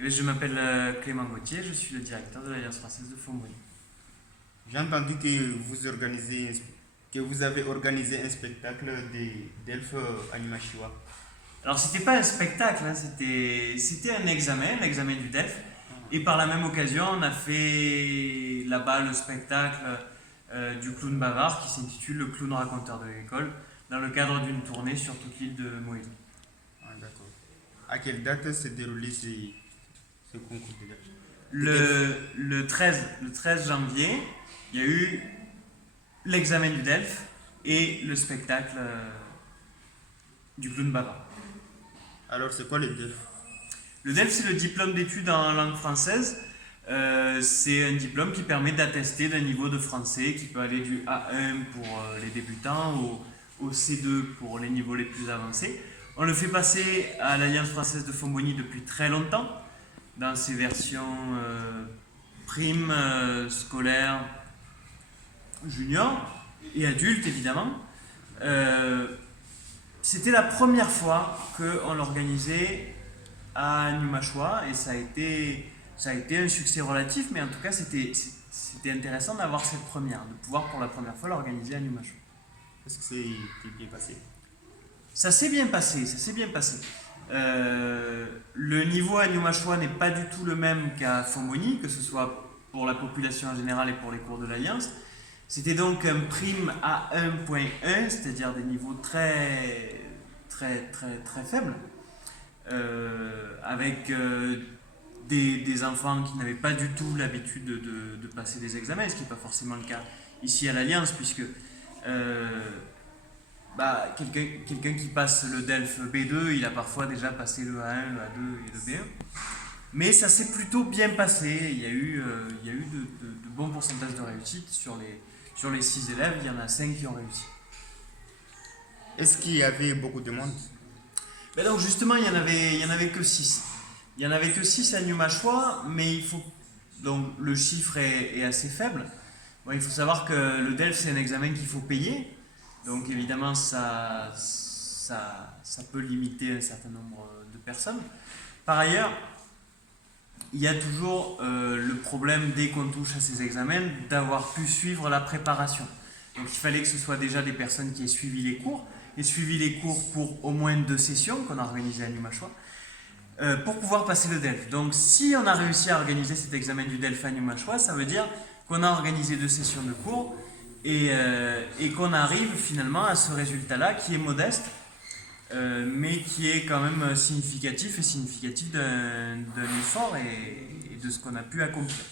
Je m'appelle Clément Gauthier, je suis le directeur de l'Alliance française de Fomboni. J'ai entendu que vous avez organisé un spectacle d'elfes à Numachiwa. Alors c'était pas un spectacle, hein, c'était un l'examen du DELF. Et par la même occasion, on a fait là-bas le spectacle du clown bavard qui s'intitule Le clown raconteur de l'école, dans le cadre d'une tournée sur toute l'île de Moïse. Ah, d'accord. À quelle date s'est déroulé ce concours de DELF? Le 13 janvier, il y a eu l'examen du DELF et le spectacle du clown bavard. Alors, c'est quoi le DELF? Le DELF, c'est le diplôme d'études en langue française. C'est un diplôme qui permet d'attester d'un niveau de français qui peut aller du A1 pour les débutants au C2 pour les niveaux les plus avancés. On le fait passer à l'Alliance française de Fomboni depuis très longtemps, dans ses versions primes, scolaires, juniors et adultes évidemment. C'était la première fois qu'on l'organisait à Numachois et ça a été un succès relatif, mais en tout cas c'était intéressant d'avoir cette première, de pouvoir pour la première fois l'organiser à Numachois. Est-ce que c'est bien passé? Ça s'est bien passé, ça s'est bien passé. Le niveau à Numachois n'est pas du tout le même qu'à Fomboni, que ce soit pour la population en général et pour les cours de l'Alliance. C'était donc un prime à 1.1, c'est-à-dire des niveaux très faibles, avec des enfants qui n'avaient pas du tout l'habitude de passer des examens, ce qui n'est pas forcément le cas ici à l'Alliance, puisque quelqu'un qui passe le DELF B2, il a parfois déjà passé le A1, le A2 et le B1. Mais ça s'est plutôt bien passé, il y a eu de bons pourcentages de réussite sur les 6 élèves, il y en a 5 qui ont réussi. Est-ce qu'il y avait beaucoup de monde? Donc justement, il y en avait que 6. Il n'y en avait que 6 à Numachois, mais donc le chiffre est assez faible. Bon, il faut savoir que le DELF, c'est un examen qu'il faut payer. Donc évidemment, ça peut limiter un certain nombre de personnes. Par ailleurs, il y a toujours le problème, dès qu'on touche à ces examens, d'avoir pu suivre la préparation. Donc il fallait que ce soit déjà des personnes qui aient suivi les cours, et suivi les cours pour au moins 2 sessions qu'on a organisées à Numachois, pour pouvoir passer le DELF. Donc si on a réussi à organiser cet examen du DELF à Numachois, ça veut dire qu'on a organisé 2 sessions de cours, et qu'on arrive finalement à ce résultat-là qui est modeste, mais qui est quand même significatif d'un effort et de ce qu'on a pu accomplir.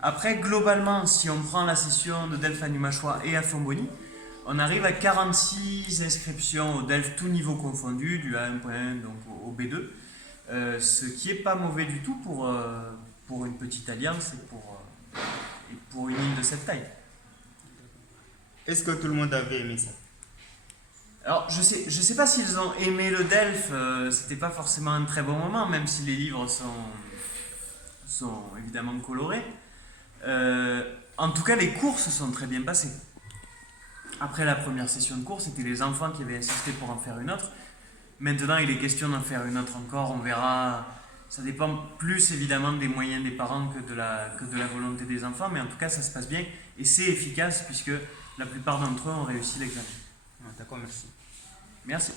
Après, globalement, si on prend la session de DELF à Numachois et à Fomboni, on arrive à 46 inscriptions au DELF, tout niveau confondu, du A1.1 donc au B2, ce qui n'est pas mauvais du tout pour une petite alliance et pour une île de cette taille. Est-ce que tout le monde avait aimé ça? Alors, je sais pas s'ils ont aimé le DELF, c'était pas forcément un très bon moment, même si les livres sont évidemment colorés. En tout cas, les cours se sont très bien passés. Après la première session de cours, c'était les enfants qui avaient insisté pour en faire une autre. Maintenant, il est question d'en faire une autre encore, on verra. Ça dépend plus évidemment des moyens des parents que de la volonté des enfants, mais en tout cas, ça se passe bien et c'est efficace puisque la plupart d'entre eux ont réussi l'examen. D'accord, merci. Merci.